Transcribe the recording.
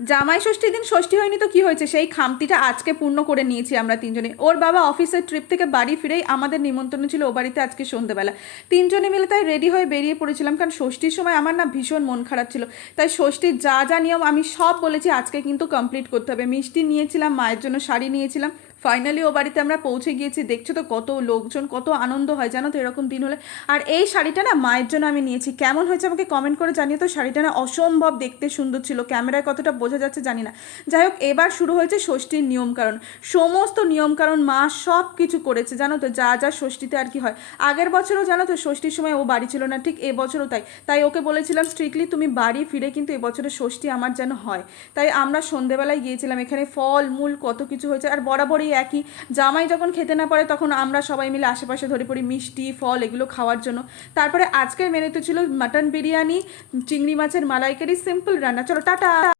জামাই ষষ্ঠীর দিন ষষ্ঠী হয়নি তো কি হয়েছে, সেই খামতিটা আজকে পূর্ণ করে নিয়েছি আমরা তিনজনে। ওর বাবা অফিসের ট্রিপ থেকে বাড়ি ফিরেই আমাদের নিমন্ত্রণ ছিল ও বাড়িতে আজকে সন্ধ্যেবেলা। তিনজনে মিলে তাই রেডি হয়ে বেরিয়ে পড়েছিলাম, কারণ ষষ্ঠীর সময় আমার না ভীষণ মন খারাপ ছিল। তাই ষষ্ঠীর যা যা নিয়ম আমি সব বলেছি আজকে কিন্তু কমপ্লিট করতে হবে। মিষ্টি নিয়েছিলাম, মায়ের জন্য শাড়ি নিয়েছিলাম। ফাইনালি ও বাড়িতে আমরা পৌঁছে গিয়েছি, দেখছো তো কত লোকজন, কত আনন্দ হয় জানো তো এরকম দিন হলে। আর এই শাড়িটা না মায়ের জন্য আমি নিয়েছি, কেমন হয়েছে আমাকে কমেন্ট করে জানিয়ে তো। শাড়িটা না অসম্ভব দেখতে সুন্দর ছিল, ক্যামেরায় কতটা বোঝা যাচ্ছে জানি না। যাই হোক, এবার শুরু হয়েছে ষষ্ঠীর নিয়মকানুন। সমস্ত নিয়মকানুন মা সব কিছু করেছে জানো তো, যা যা ষষ্ঠীতে আর কি হয়। আগের বছরও জানো তো ষষ্ঠীর সময় ও বাড়ি ছিল না, ঠিক এবছরও তাই। তাই ওকে বলেছিলাম স্ট্রিক্টলি তুমি বাড়ি ফিরে কিন্তু এবছরের ষষ্ঠী আমার যেন হয়। তাই আমরা সন্ধেবেলায় গিয়েছিলাম, এখানে ফল মূল কত কিছু হয়েছে। আর বরাবরই একই, জামাই যখন খেতে না পারে তখন আমরা সবাই মিলে আশেপাশে ধরে পড়ি মিষ্টি ফল এগুলো খাওয়ার জন্য। তারপরে আজকের মেনুতে ছিল মাটন বিরিয়ানি, চিংড়ি মাছের মালাইকারি, সিম্পল রান্না। চলো টাটা।